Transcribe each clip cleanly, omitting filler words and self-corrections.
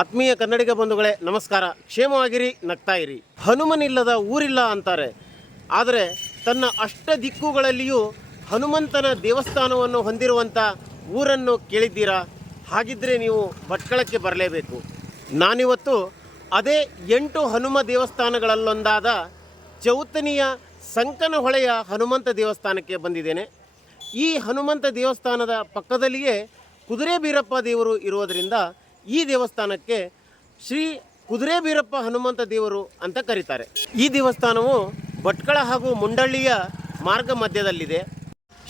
ಆತ್ಮೀಯ ಕನ್ನಡಿಗ ಬಂಧುಗಳೇ ನಮಸ್ಕಾರ. ಕ್ಷೇಮವಾಗಿರಿ, ನಗ್ತಾ ಇರಿ. ಹನುಮನಿಲ್ಲದ ಊರಿಲ್ಲ ಅಂತಾರೆ. ಆದರೆ ತನ್ನ ಅಷ್ಟ ದಿಕ್ಕುಗಳಲ್ಲಿಯೂ ಹನುಮಂತನ ದೇವಸ್ಥಾನವನ್ನು ಹೊಂದಿರುವಂಥ ಊರನ್ನು ಕೇಳಿದ್ದೀರಾ? ಹಾಗಿದ್ದರೆ ನೀವು ಭಟ್ಕಳಕ್ಕೆ ಬರಲೇಬೇಕು. ನಾನಿವತ್ತು ಅದೇ 8 ಹನುಮ ದೇವಸ್ಥಾನಗಳಲ್ಲೊಂದಾದ ಚೌತನಿಯ ಸಂಕನಹೊಳೆಯ ಹನುಮಂತ ದೇವಸ್ಥಾನಕ್ಕೆ ಬಂದಿದ್ದೇನೆ. ಈ ಹನುಮಂತ ದೇವಸ್ಥಾನದ ಪಕ್ಕದಲ್ಲಿಯೇ ಕುದುರೆ ಬೀರಪ್ಪ ದೇವರು ಇರುವುದರಿಂದ ಈ ದೇವಸ್ಥಾನಕ್ಕೆ ಶ್ರೀ ಕುದುರೆ ಬೀರಪ್ಪ ಹನುಮಂತ ದೇವರು ಅಂತ ಕರೀತಾರೆ. ಈ ದೇವಸ್ಥಾನವು ಭಟ್ಕಳ ಹಾಗೂ ಮುಂಡಳ್ಳಿಯ ಮಾರ್ಗ ಮಧ್ಯದಲ್ಲಿದೆ.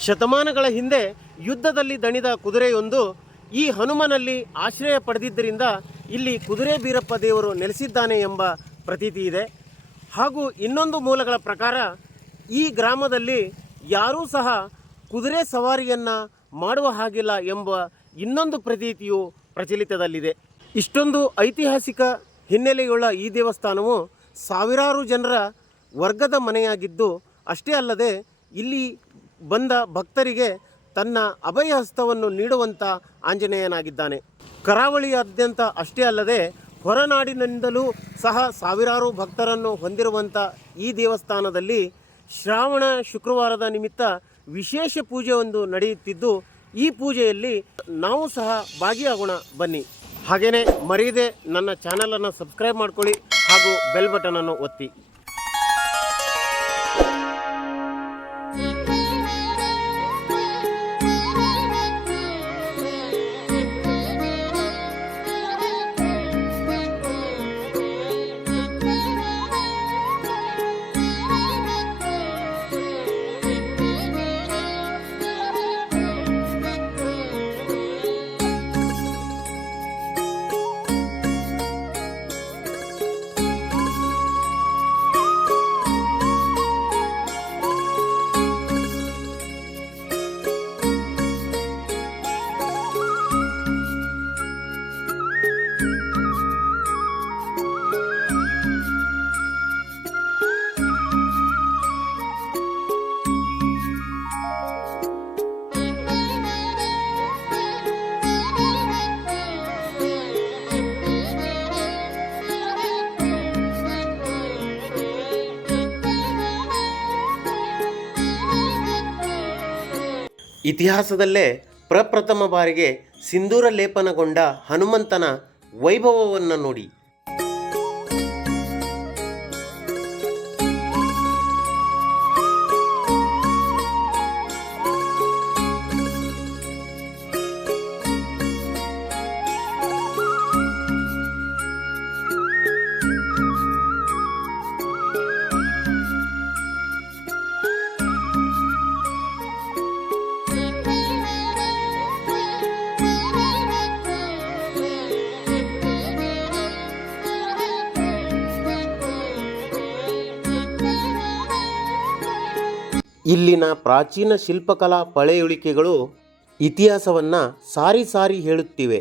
ಶತಮಾನಗಳ ಹಿಂದೆ ಯುದ್ಧದಲ್ಲಿ ದಣಿದ ಕುದುರೆಯೊಂದು ಈ ಹನುಮನಲ್ಲಿ ಆಶ್ರಯ ಪಡೆದಿದ್ದರಿಂದ ಇಲ್ಲಿ ಕುದುರೆ ಬೀರಪ್ಪ ದೇವರು ನೆಲೆಸಿದ್ದಾನೆ ಎಂಬ ಪ್ರತೀತಿ ಇದೆ. ಹಾಗೂ ಇನ್ನೊಂದು ಮೂಲಗಳ ಪ್ರಕಾರ ಈ ಗ್ರಾಮದಲ್ಲಿ ಯಾರೂ ಸಹ ಕುದುರೆ ಸವಾರಿಯನ್ನು ಮಾಡುವ ಹಾಗಿಲ್ಲ ಎಂಬ ಇನ್ನೊಂದು ಪ್ರತೀತಿಯು ಪ್ರಚಲಿತದಲ್ಲಿದೆ. ಇಷ್ಟೊಂದು ಐತಿಹಾಸಿಕ ಹಿನ್ನೆಲೆಯುಳ್ಳ ಈ ದೇವಸ್ಥಾನವು ಸಾವಿರಾರು ಜನರ ವರ್ಗದ ಮನೆಯಾಗಿದ್ದು ಅಷ್ಟೇ ಅಲ್ಲದೆ ಇಲ್ಲಿ ಬಂದ ಭಕ್ತರಿಗೆ ತನ್ನ ಅಭಯ ಹಸ್ತವನ್ನು ನೀಡುವಂಥ ಆಂಜನೇಯನಾಗಿದ್ದಾನೆ. ಕರಾವಳಿಯಾದ್ಯಂತ ಅಷ್ಟೇ ಅಲ್ಲದೆ ಹೊರನಾಡಿನಿಂದಲೂ ಸಹ ಸಾವಿರಾರು ಭಕ್ತರನ್ನು ಹೊಂದಿರುವಂಥ ಈ ದೇವಸ್ಥಾನದಲ್ಲಿ ಶ್ರಾವಣ ಶುಕ್ರವಾರದ ನಿಮಿತ್ತ ವಿಶೇಷ ಪೂಜೆ ಒಂದು ನಡೆಯುತ್ತಿದ್ದು ಈ ಪೂಜೆಯಲ್ಲಿ ನಾವು ಸಹ ಭಾಗಿಯಾಗೋಣ ಬನ್ನಿ. ಹಾಗೆಯೇ ಮರೆಯದೆ ನನ್ನ ಚಾನಲನ್ನು ಸಬ್ಸ್ಕ್ರೈಬ್ ಮಾಡ್ಕೊಳ್ಳಿ ಹಾಗೂ ಬೆಲ್ ಬಟನನ್ನು ಒತ್ತಿ. ಇತಿಹಾಸದಲ್ಲೇ ಪ್ರಪ್ರಥಮ ಬಾರಿಗೆ ಸಿಂಧೂರ ಲೇಪನಗೊಂಡ ಹನುಮಂತನ ವೈಭವವನ್ನು ನೋಡಿ. ಇಲ್ಲಿನ ಪ್ರಾಚೀನ ಶಿಲ್ಪಕಲಾ ಪಳೆಯುಳಿಕೆಗಳು ಇತಿಹಾಸವನ್ನು ಸಾರಿ ಸಾರಿ ಹೇಳುತ್ತಿವೆ.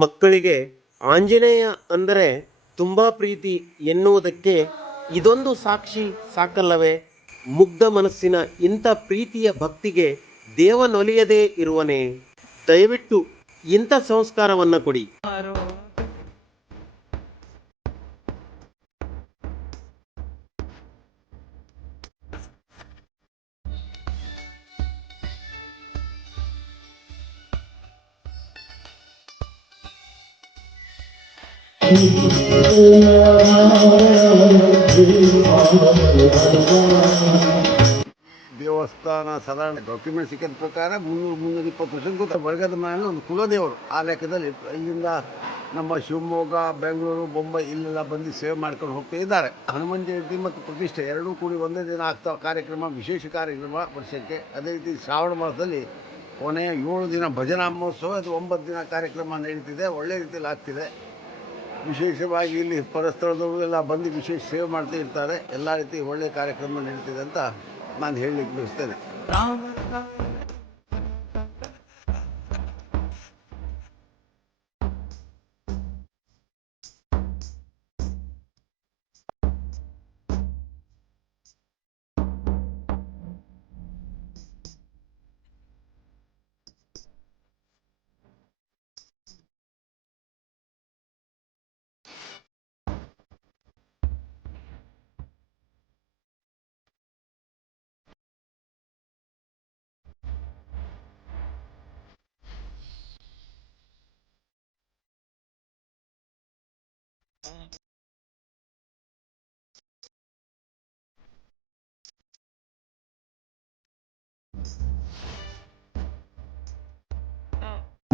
ಮಕ್ಕಳಿಗೆ ಆಂಜನೇಯ ಅಂದರೆ ತುಂಬ ಪ್ರೀತಿ ಎನ್ನುವುದಕ್ಕೆ ಇದೊಂದು ಸಾಕ್ಷಿ ಸಾಕಲ್ಲವೇ? ಮುಗ್ಧ ಮನಸ್ಸಿನ ಇಂಥ ಪ್ರೀತಿಯ ಭಕ್ತಿಗೆ ದೇವನೊಲಿಯದೇ ಇರುವನೇ? ದಯವಿಟ್ಟು ಇಂಥ ಸಂಸ್ಕಾರವನ್ನು ಕೊಡಿ. ದೇವಸ್ಥಾನ ಸಾಧಾರಣ ಡಾಕ್ಯುಮೆಂಟ್ ಸಿಕ್ಕಿದ ಪ್ರಕಾರ 300-320 ವರ್ಷಕ್ಕೂ ವರ್ಗದ ಮೇಲೆ ಒಂದು ಕುಲದೇವರು. ಆ ಲೆಕ್ಕದಲ್ಲಿ ಇಲ್ಲಿಂದ ನಮ್ಮ ಶಿವಮೊಗ್ಗ, ಬೆಂಗಳೂರು, ಬೊಂಬೈ ಇಲ್ಲೆಲ್ಲ ಬಂದು ಸೇವೆ ಮಾಡ್ಕೊಂಡು ಹೋಗ್ತಾ ಇದ್ದಾರೆ. ಹನುಮಾನ್ ಜಯಂತಿ ಮತ್ತು ಪ್ರತಿಷ್ಠೆ ಎರಡೂ ಕೂಡಿ ಒಂದೇ ದಿನ ಆಗ್ತಾ ಕಾರ್ಯಕ್ರಮ, ವಿಶೇಷ ಕಾರ್ಯಕ್ರಮ ವರ್ಷಕ್ಕೆ. ಅದೇ ರೀತಿ ಶ್ರಾವಣ ಮಾಸದಲ್ಲಿ ಕೊನೆಯ 7 ದಿನ ಭಜನಾ ಮಹೋತ್ಸವ, ಅದು 9 ದಿನ ಕಾರ್ಯಕ್ರಮ ನಡೀತಿದೆ. ಒಳ್ಳೆ ರೀತಿಯಲ್ಲಿ ಆಗ್ತಿದೆ. ವಿಶೇಷವಾಗಿ ಇಲ್ಲಿ ಪರಸ್ಥಳದವರು ಎಲ್ಲ ಬಂದು ವಿಶೇಷ ಸೇವೆ ಮಾಡ್ತಾ ಇರ್ತಾರೆ. ಎಲ್ಲ ರೀತಿ ಒಳ್ಳೆಯ ಕಾರ್ಯಕ್ರಮ ನಡೀತಿದೆ ಅಂತ ನಾನು ಹೇಳಲಿಕ್ಕೆ ಬಯಸ್ತೇನೆ.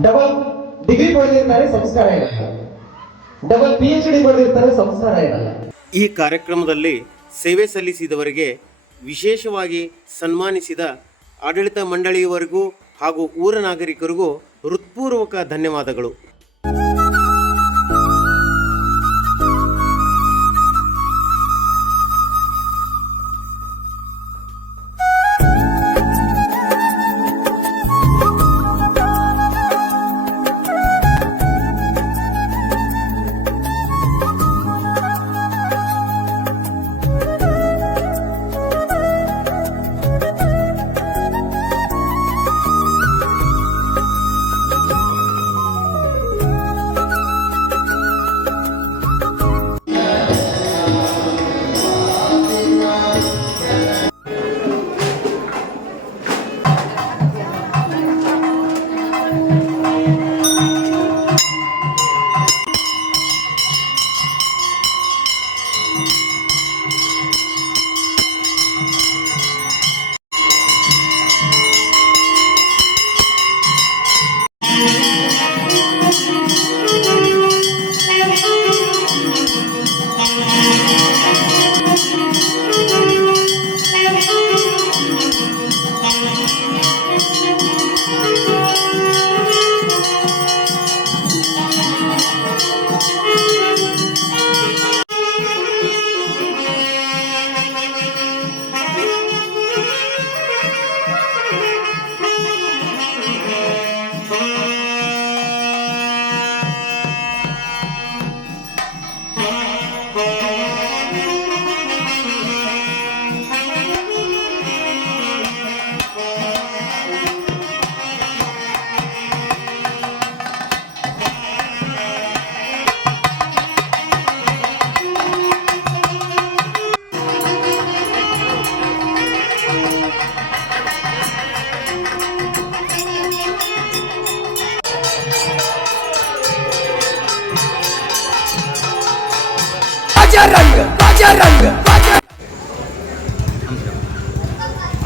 ಡಬಲ್ ಡಿಗ್ರಿ ಪಡೆದಿರ್ತಾರೆ, ಸಂಸ್ಕಾರ ಇರಲ್ಲ. ಡಬಲ್ PhD ಪಡೆದಿರ್ತಾರೆ, ಸಂಸ್ಕಾರ ಇರಲ್ಲ. ಈ ಕಾರ್ಯಕ್ರಮದಲ್ಲಿ ಸೇವೆ ಸಲ್ಲಿಸಿದವರಿಗೆ ವಿಶೇಷವಾಗಿ ಸನ್ಮಾನಿಸಿದ ಆಡಳಿತ ಮಂಡಳಿಯವರಿಗೂ ಹಾಗೂ ಊರ ನಾಗರಿಕರಿಗೂ ಹೃತ್ಪೂರ್ವಕ ಧನ್ಯವಾದಗಳು.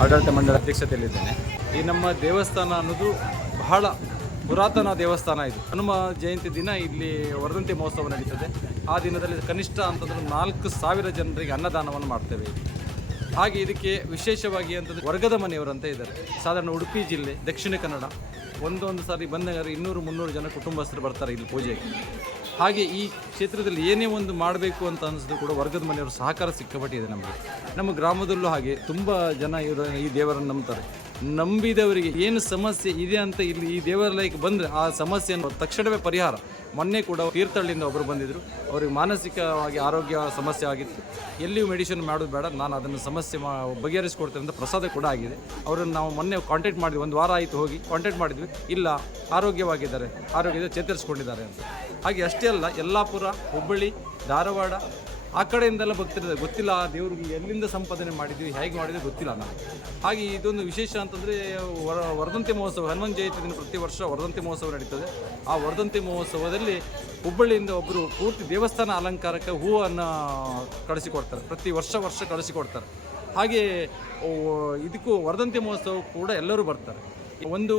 ಆಡಳಿತ ಮಂಡಳಿ ಅಧ್ಯಕ್ಷತೆಯಲ್ಲಿದ್ದೇನೆ. ಈ ನಮ್ಮ ದೇವಸ್ಥಾನ ಅನ್ನೋದು ಬಹಳ ಪುರಾತನ ದೇವಸ್ಥಾನ. ಇದು ಹನುಮ ಜಯಂತಿ ದಿನ ಇಲ್ಲಿ ವರ್ಧಂತಿ ಮಹೋತ್ಸವ ನಡೀತದೆ. ಆ ದಿನದಲ್ಲಿ ಕನಿಷ್ಠ ಅಂತಂದ್ರೆ 4,000 ಜನರಿಗೆ ಅನ್ನದಾನವನ್ನು ಮಾಡ್ತೇವೆ. ಹಾಗೆ ಇದಕ್ಕೆ ವಿಶೇಷವಾಗಿ ಅಂತಂದರೆ ವರ್ಗದ ಮನೆಯವರು ಅಂತ ಇದ್ದಾರೆ. ಸಾಧಾರಣ ಉಡುಪಿ ಜಿಲ್ಲೆ, ದಕ್ಷಿಣ ಕನ್ನಡ, ಒಂದೊಂದು ಸಾರಿ ಬಂದಾಗ 200-300 ಜನ ಕುಟುಂಬಸ್ಥರು ಬರ್ತಾರೆ ಇಲ್ಲಿ ಪೂಜೆಗೆ. ಹಾಗೆ ಈ ಕ್ಷೇತ್ರದಲ್ಲಿ ಏನೇ ಒಂದು ಮಾಡಬೇಕು ಅಂತ ಅನಿಸಿದ್ರು ಕೂಡ ವರ್ಗದ ಮನೆಯವರು ಸಹಕಾರ ಸಿಕ್ಕಾಪಟ್ಟಿದೆ ನಮಗೆ. ನಮ್ಮ ಗ್ರಾಮದಲ್ಲೂ ಹಾಗೆ ತುಂಬ ಜನ ಈ ದೇವರನ್ನು ನಂಬ್ತಾರೆ. ನಂಬಿದವರಿಗೆ ಏನು ಸಮಸ್ಯೆ ಇದೆ ಅಂತ ಇಲ್ಲಿ ಈ ದೇವಾಲಯಕ್ಕೆ ಬಂದರೆ ಆ ಸಮಸ್ಯೆಯನ್ನು ತಕ್ಷಣವೇ ಪರಿಹಾರ. ಮೊನ್ನೆ ಕೂಡ ತೀರ್ಥಹಳ್ಳಿಯಿಂದ ಒಬ್ಬರು ಬಂದಿದ್ದರು. ಅವರಿಗೆ ಮಾನಸಿಕವಾಗಿ ಆರೋಗ್ಯ ಸಮಸ್ಯೆ ಆಗಿತ್ತು. ಎಲ್ಲಿಯೂ ಮೆಡಿಸಿನ್ ಮಾಡೋದು ಬೇಡ, ನಾನು ಅದನ್ನು ಸಮಸ್ಯೆ ಬಗೆಹರಿಸ್ಕೊಡ್ತೇನೆ ಅಂತ ಪ್ರಸಾದ ಕೂಡ ಆಗಿದೆ. ಅವರನ್ನು ನಾವು ಮೊನ್ನೆ ಕಾಂಟ್ಯಾಕ್ಟ್ ಮಾಡಿದ್ವಿ, 1 ವಾರ ಆಯಿತು ಹೋಗಿ ಕಾಂಟ್ಯಾಕ್ಟ್ ಮಾಡಿದ್ವಿ. ಇಲ್ಲ, ಆರೋಗ್ಯವಾಗಿದ್ದಾರೆ, ಚೇತರಿಸ್ಕೊಂಡಿದ್ದಾರೆ ಅಂತ. ಹಾಗೆ ಅಷ್ಟೇ ಅಲ್ಲ, ಯಲ್ಲಾಪುರ, ಹುಬ್ಬಳ್ಳಿ, ಧಾರವಾಡ ಆ ಕಡೆಯಿಂದೆಲ್ಲ ಭಕ್ತರಿದ್ದಾರೆ. ಗೊತ್ತಿಲ್ಲ ಆ ದೇವ್ರಿಗೆ ಎಲ್ಲಿಂದ ಸಂಪಾದನೆ ಮಾಡಿದ್ವಿ, ಹೇಗೆ ಮಾಡಿದ್ವಿ ಗೊತ್ತಿಲ್ಲ ನಮಗೆ. ಹಾಗೆ ಇದೊಂದು ವಿಶೇಷ ಅಂತಂದರೆ ವರ್ಧಂತಿ ಮಹೋತ್ಸವ, ಹನುಮನ್ ಜಯಂತಿ ದಿನ ಪ್ರತಿ ವರ್ಷ ವರ್ಧಂತಿ ಮಹೋತ್ಸವ ನಡೀತದೆ. ಆ ವರ್ಧಂತಿ ಮಹೋತ್ಸವದಲ್ಲಿ ಹುಬ್ಬಳ್ಳಿಯಿಂದ ಒಬ್ಬರು ಪೂರ್ತಿ ದೇವಸ್ಥಾನ ಅಲಂಕಾರಕ್ಕೆ ಹೂವನ್ನು ಕಳಿಸಿಕೊಡ್ತಾರೆ. ಪ್ರತಿ ವರ್ಷ ಕಳಿಸಿಕೊಡ್ತಾರೆ. ಹಾಗೆ ಇದಕ್ಕೂ ವರ್ಧಂತಿ ಮಹೋತ್ಸವ ಕೂಡ ಎಲ್ಲರೂ ಬರ್ತಾರೆ. ಒಂದು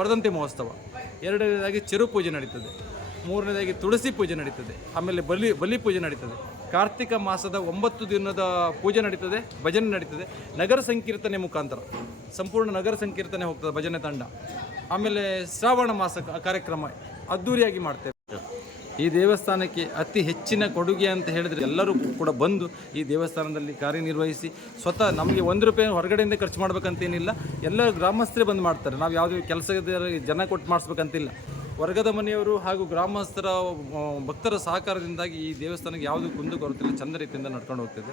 ವರ್ಧಂತಿ ಮಹೋತ್ಸವ, ಎರಡನೇದಾಗಿ ಚೆರು ಪೂಜೆ ನಡೀತದೆ, ಮೂರನೇದಾಗಿ ತುಳಸಿ ಪೂಜೆ ನಡೀತದೆ, ಆಮೇಲೆ ಬಲಿ ಪೂಜೆ ನಡೀತದೆ. ಕಾರ್ತಿಕ ಮಾಸದ 9 ದಿನದ ಪೂಜೆ ನಡೀತದೆ, ಭಜನೆ ನಡೀತದೆ, ನಗರ ಸಂಕೀರ್ತನೆ ಮುಖಾಂತರ ಸಂಪೂರ್ಣ ನಗರ ಸಂಕೀರ್ತನೆ ಹೋಗ್ತದೆ, ಭಜನೆ ತಂಡ. ಆಮೇಲೆ ಶ್ರಾವಣ ಮಾಸ ಕಾರ್ಯಕ್ರಮ ಅದ್ಧೂರಿಯಾಗಿ ಮಾಡ್ತೇವೆ. ಈ ದೇವಸ್ಥಾನಕ್ಕೆ ಅತಿ ಹೆಚ್ಚಿನ ಕೊಡುಗೆ ಅಂತ ಹೇಳಿದರೆ ಎಲ್ಲರೂ ಕೂಡ ಬಂದು ಈ ದೇವಸ್ಥಾನದಲ್ಲಿ ಕಾರ್ಯನಿರ್ವಹಿಸಿ ಸ್ವತಃ ನಮಗೆ 1 ರೂಪಾಯಿ ಹೊರಗಡೆಯಿಂದ ಖರ್ಚು ಮಾಡ್ಬೇಕಂತೇನಿಲ್ಲ. ಎಲ್ಲ ಗ್ರಾಮಸ್ಥರೇ ಬಂದು ಮಾಡ್ತಾರೆ. ನಾವು ಯಾವುದೇ ಕೆಲಸದ ಜನ ಕೊಟ್ಟು ಮಾಡಿಸ್ಬೇಕಂತಿಲ್ಲ. ವರ್ಗದ ಮನೆಯವರು ಹಾಗೂ ಗ್ರಾಮಸ್ಥರ ಭಕ್ತರ ಸಹಕಾರದಿಂದಾಗಿ ಈ ದೇವಸ್ಥಾನಕ್ಕೆ ಯಾವುದೂ ಕುಂದು ಕೊರತಿಲ್ಲ, ಚಂದ ರೀತಿಯಿಂದ ನಡ್ಕೊಂಡು ಹೋಗ್ತಿದೆ.